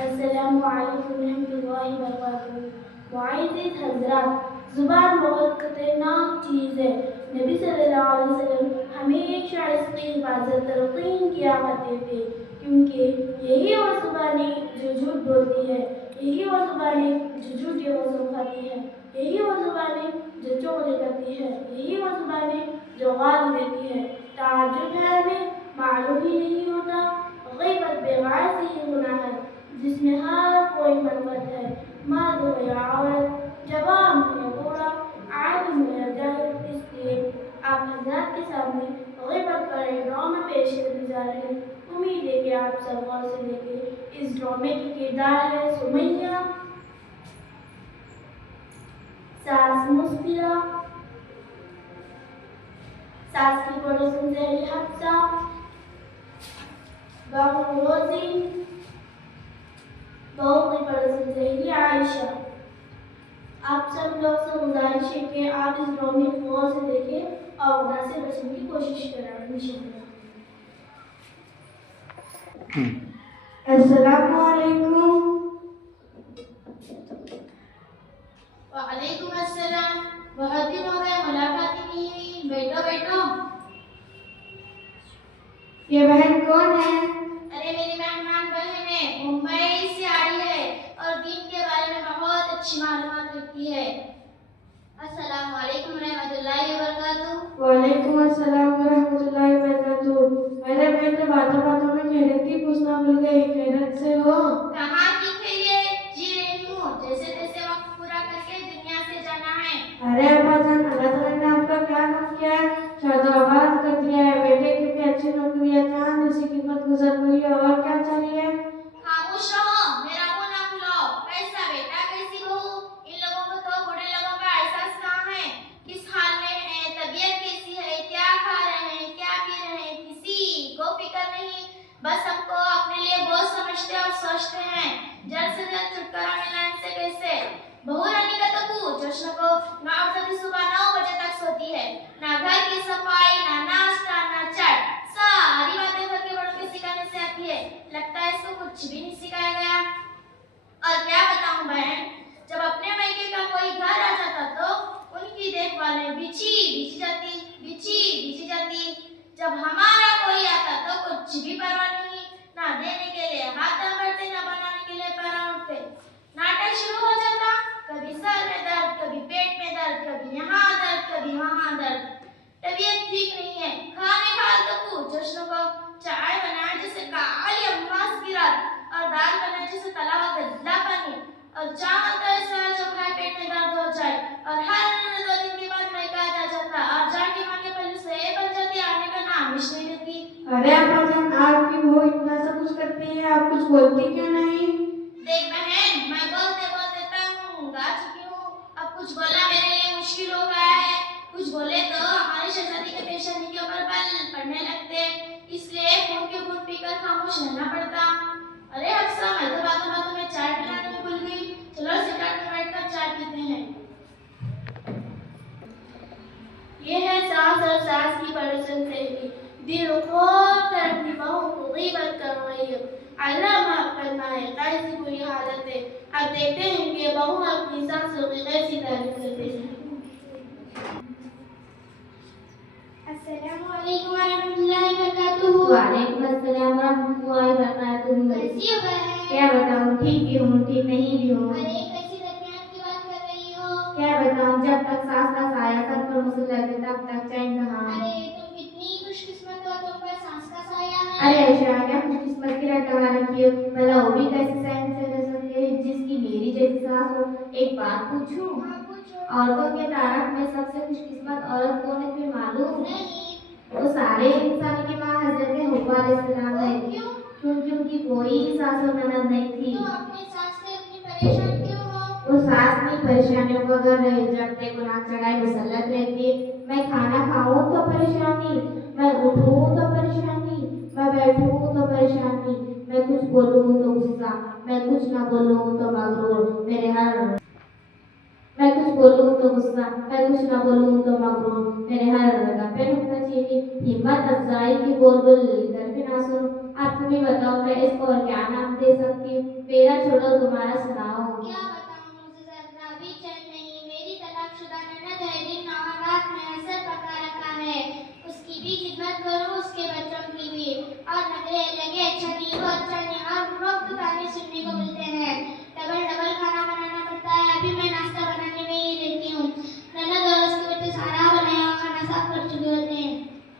अस्सलामु अलैकुम रहमतुल्लाहि व बरकातुहू। मुअज़्ज़िज़ हज़रात, ज़ुबान बहुत खतरनाक चीज़ है। नबी सल्लल्लाहु अलैहि वसल्लम हमेशा इसकी हिफाजत तलक़ीन किया करते थे, क्योंकि यही वो ज़ुबानें जो झूठ बोलती है, यही वो ज़ुबानें जो झूठे वज़न खाती है, यही वो ज़ुबानें जो चुगली करती है, यही वो ज़ुबानें जो गाली देती है। ताज्जुब है हमें मालूम ही नहीं होता ग़ीबत बेगार से ही गुनाह है, जिसमें हर कोई मनफत है। मर्द हो या औरत, जवान हो या बूढ़ा, आलिम हो या जाहिल। इसलिए आप हज़रात के सामने ग़ीबत पर एक ड्रामा पेश करने जा रहे हैं। उम्मीद है कि आप सब गौर से देखें। इस ड्रामे की किरदार है सुमैया, सास मुस्फिरा, सास की पड़ोसन ज़हरी हफ्सा, बहू रोज़ी, बहू की पड़ोसन ज़हरी आयशा। आप सब लोग से गुजारिश है कि आप इस ड्रामे को गौर से देखें और गुनाह से बचने की कोशिश करें इंशाअल्लाह। अस्सलामु अलैकुम। वालेकुम अस्सलाम। बहुत दिन हो गए, मुलाकात ही नहीं हुई। बैठो बैठो। ये बहन कौन है? अरे मेरी मेहमान बहन है, मुंबई से आई है और दीन के बारे में बहुत अच्छी मालूमात रखती है। अस्सलाम वालेकुम रहमतुल्लाहि व बरकातुहू। वालेकुम अस्सलाम व रहमतुल्लाहि व बरकातुहू। अरे मैं तो बातों बातों में खैरियत की पूछना भूल गई। खैरियत से हो? कहाँ की खैरियत, जी रही हूँ। जैसे तैसे वक्त पूरा करके दुनिया से जाना है। अरे अब्बा जान, अल्लाह ताला ने आपका क्या काम किया है? शादोआबाद कर दिया है, बेटे की अच्छी नौकरी है, चांद जैसी खिदमत गुजर हुई है, और क्या चाहिए? खामोश रहो, मेरा मुंह ना खुलाओ। कैसा बेटा, कैसी बहू, इन लोगों को तो बूढ़े लोगों का एहसास कहाँ है? किस हाल में है, तबीयत कैसी है, क्या खा रहे हैं, क्या पी रहे हैं, किसी को फिक्र नहीं। बस हमको अपने लिए बोझ समझते और सोचते हैं जल्द से जल्द छुटकारा मिलना इनसे कैसे। बहू रानी का तो पूछ, जश्न को नौबतनी सुबह 9 बजे तक सोती है। ना घर की सफाई, ना नाश्ता, ना चाय, सारी बातें घर के बड़ों के सिखाने से आती है। लगता है इसको कुछ भी नहीं सिखाया गया। और क्या बताऊं बहन, जब अपने मायके का कोई घर आ जाता तो उनकी देखभाल में बिछी जाती। जब हमारा कोई आता तो कुछ भी परवाह नहीं, ना देने के लिए हाथ बढ़ते, ना बनाने के लिए पैर उठते। नाटक शुरू हो जाता, कभी सर में दर्द, कभी पेट में दर्द, कभी यहाँ दर्द, कभी वहाँ दर्द। तबीयत ठीक नहीं है, खाने खा तो पूछ, जश्न को चाय बनाए जैसे काली अम्मास की रात, और दाल बनाए जैसे तला हुआ गंदा पानी, और चावल तो ऐसा जो खाए पेट में दर्द हो जाए। और हर 2 दिन के बाद मैका आ जाता, और जाके माँ के पहले से बन जाती, आने का नाम नहीं लेती। अरे अब्बा जान, आपकी बहू इतना सब कुछ करती है, आप कुछ बोलती क्यों नहीं? देख बहन, मैं बोलते बोलते तंग आ चुकी हूँ। अब कुछ बोलना मेरे लिए मुश्किल हो गया है। कुछ बोले तो हमारी शहजादी के पेशानी के ऊपर बल पड़ने लगते, इसलिए खून के घूंट पीकर खामोश रहना पड़ता। अरे हफ्सा, मैं तो बातों बातों में चाय पिलाने में भूल गई। चलो सिटाट में बैठकर चाय पीते हैं। ये है सास और सास की पड़ोसन सहेली, दिल खोल कर अपनी बहू को गीबत कर रही है। अल्लाह माफ करना है, कैसी बुरी हालत है। अब देखते हैं कि बहू अपनी सासों की कैसी तारीफ करती है। अस्सलामु अलैकुम रहमतुल्लाहि व बरकातुहू। वालेकुम अस्सलाम रहमतुल्लाहि व बरकातुहू। कैसी हो बहन? क्या बताऊं, ठीक भी हूँ, ठीक नहीं भी हूँ। अरे कैसी दरमियान की बात कर रही हो? क्या बताऊं, जब तक सास का साया सर पर मुसल्लत है तब तक चैन कहाँ। अरे तुम कितनी खुशकिस्मत हो, तुम पर सांस का साया है। अरे ऐशा, क्या खुशकिस्मत की रटवा रखी हो। भला वो भी कैसे सहन से रह सकते हैं जिसकी मेरी जैसी सास हो। एक बात पूछूं? हाँ पूछो। औरतों के तारक में सबसे खुशकिस्मत औरत कौन है, तुम्हें मालूम? नहीं। वो सारे इंसान की माँ हजरत हव्वा अलैहिस्सलाम है। क्यों? क्योंकि उनकी कोई सास और ननद नहीं थी। तो अपनी सास से इतनी परेशान क्यों हो? वो सास में परेशानियों को अगर जब तक नाक चढ़ाए मुसल्लत रहती है। मैं खाना खाऊं तो परेशानी, मैं उठूं तो परेशानी, मैं बैठूं तो परेशानी, मैं कुछ बोलूं तो गुस्सा, मैं कुछ ना बोलूं तो मगरूर। मैं कुछ बोलूँ तो गुस्सा, मैं कुछ ना बोलूँ तो मगरूर। मेरे हर जगह पे नुक्ताचीनी, हिम्मत अफजाई की बोल कर भी ना सुनूं। आप तुम्हें बताओ मैं इसको और क्या नाम दे सकती हूँ? मेरा छोड़ो, तुम्हारा सुनाओ। क्या बताऊं मुझसे ज़रा भी चैन नहीं। मेरी तलाकशुदा ननद है, दिन नौर रात में असर पका रखा है। उसकी भी खिदमत करूं, उसके बच्चों की भी। और नजरे लगे अच्छा नहीं वो अच्छा नहीं, और रोक ताने सुनने को मिलते हैं। डबल डबल खाना बनाना पड़ता है। अभी मैं नाश्ता बनाने में ही रहती हूँ। ननद और उसके बच्चे सारा बनाया हुआ खाना साफ कर चुके होते हैं।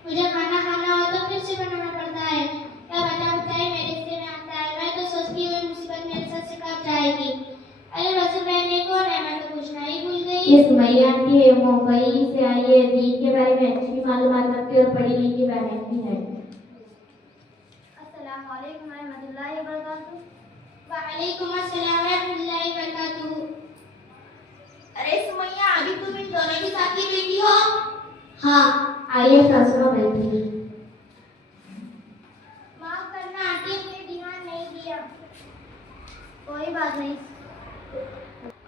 मुझे खाना खाना हो तो फिर से बनाना पड़ता है। क्या बचा बताए मेरे हिस्से में आता है। मैं तो सोचती हूँ मुसीबत मेरे साथ से कब जाएगी। अरे रसूल बहन कौन है? मैं तो पूछना ही भूल गई। ये सुमैया आंटी है, मुंबई से आई है। दीन के बारे में अच्छी मालूमात रखती है और पढ़ी लिखी बहन भी है। अस्सलाम वालेकुम रहमतुल्लाहि व बरकातुहू। वालेकुम अस्सलाम रहमतुल्लाहि व बरकातुहू। अरे सुमैया, अभी तुम इन दोनों के साथ ही बैठी हो? हाँ, आइए फैसला बैठिए। माफ करना आंटी, हमने ध्यान नहीं दिया। कोई बात नहीं।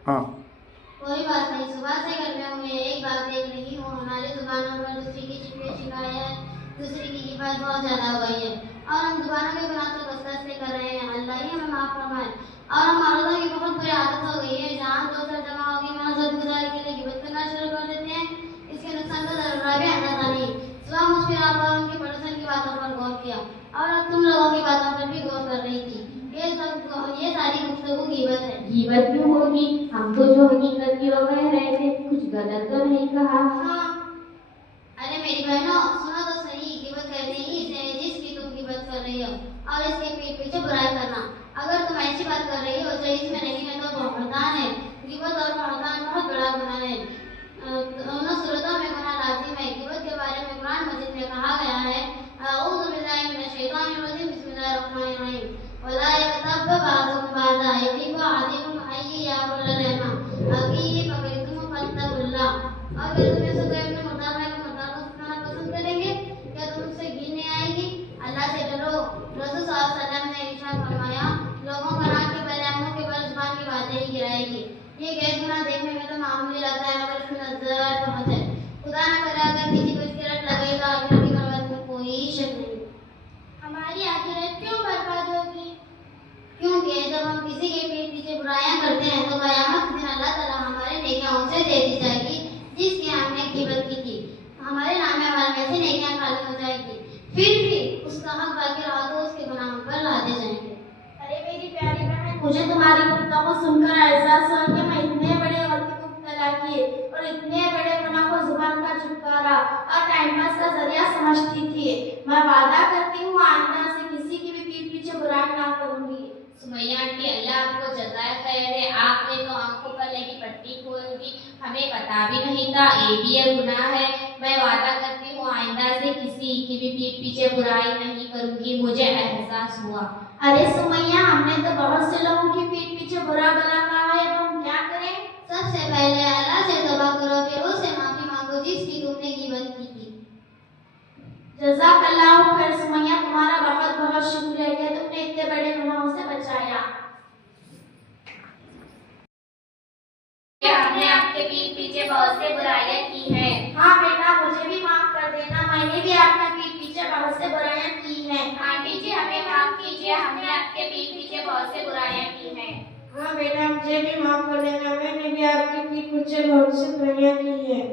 हाँ, कोई बात नहीं। सुबह से घर में हूँ, मैं एक बात देख रही हूँ। हमारे जुबानों पर दूसरी की शिकायत, दूसरी की गिबत बहुत ज्यादा हो गई है। और हम जुबानों के गुनाह तो कसरत से कर रहे हैं। अल्लाह ही हमें माफ फरमाए। और हम औरतों की बहुत बुरी आदत हो गई है। जहाँ दो सर जमा होगी, वहाँ सब गुजारे के लिए गिबत करना शुरू कर देते हैं। इसके नुकसान का जरूर भी अंदाजा नहीं। सुबह मुश्किल पर उनके पड़ोसन की बातों पर गौर किया, और अब तुम लोगों की बातों पर भी गौर कर रही थी। ये सारी गुफ्तगू गिबत है। गिबत क्यों होगी? हम तो जो हकीकत की वो कह रहे थे, कुछ गलत तो नहीं कहा। हाँ। अरे मेरी बहनों, सुनो तो सही। गिबत कहते ही इसे है जिसकी तुम गिबत कर रही हो, और इसके पीठ पीछे बुराई करना। अगर तुम ऐसी बात कर रही हो जो इसमें नहीं है तो बहुमतान है। गिबत और बहुमतान बहुत बड़ा गुनाह है। दोनों सूरतों में गुनाह लाजिम है। गिबत के बारे में कुरान मजीद में कहा गया है, अऊज़ु बिल्लाहि मिनश शैतानिर रजीम, बिस्मिल्लाहिर रहमानिर रहीम। वला यगतब बाज़ुकुम बाज़ा युहिब्बु अहदुकुम अय्याकुल रहमा अगी फकरितुम फत्तकुल्लाह। और क्या तुम ऐसे कोई अपने मुर्दा भाई को मुर्दा को खाना पसंद करेंगे? क्या तुमसे घिन नहीं आएगी? अल्लाह से डरो। रसूल सल्लल्लाहु अलैहि वसल्लम ने इरशाद फरमाया, लोगों का नाक के बल मुंह के बल जुबान की बातें ही गिराएगी। ये गैर गुनाह देखने में तो मामूली लगता है, मगर इसमें नजर बहुत है। खुदा न करे अगर किसी को इसकी रट लगे तो आखिरत की बर्बादी में कोई शक नहीं। हमारी आखिरत क्यों बर्बाद होगी? क्योंकि जब हम किसी के पीठ पीछे बुराइयां करते हैं तो कयामत के दिन अल्लाह ताला हमारे नेकियां उसे दे दी जाएगी जिसकी हमने गिबत की थी। हमारे नाम में हमारे वैसे नेकियां खाली हो जाएगी। फिर भी उसका हक बाकी रहा तो उसके गुनाहों पर लादे जाएंगे। अरे मेरी प्यारी बहन, मुझे तुम्हारी गुफ्तगू सुनकर एहसास हुआ कि मैं इतने बड़े वक्त को मुब्तला किए और इतने बड़े गुनाह को जुबान का छुटकारा और टाइम पास का जरिया समझती थी। मैं वादा करती हूँ आइंदा से किसी की भी पीठ पीछे बुराई ना करूंगी। सुमैया आंटी, अल्लाह आपको जज़ाए खैर है। आपने तो आंखों पर लगी पट्टी खोल दी, हमें पता भी नहीं था। ये भी एक गुनाह है। मैं वादा करती हूँ आइंदा से किसी की भी पीठ पीछे बुराई नहीं करूंगी। मुझे एहसास हुआ। अरे सुमैया, हमने तो बहुत से लोगों की पीठ पीछे बुरा भला कहा है, अब हम क्या करें? सबसे पहले अल्लाह से तौबा करो, फिर उससे माफी मांगो जिसकी तुमने गिबत की थी। जज़ाकल्लाहु खैर सुमैया, तुम्हारा बहुत बहुत शुक्रिया कि तुमने इतने बड़े गुनाहों से बचाया। हमने आपके पीठ पीछे बहुत से बुराइयां की हैं। हाँ बेटा, मुझे भी माफ कर देना, मैंने भी आपके पीठ पीछे बहुत से बुराइयां की हैं। आंटी जी, हमें माफ कीजिए, हमने आपके पीठ पीछे बहुत से बुराइयां की हैं। हाँ बेटा, मुझे भी माफ कर देना, मैंने भी आपके पीठ पीछे बहुत से बुराइयां की हैं।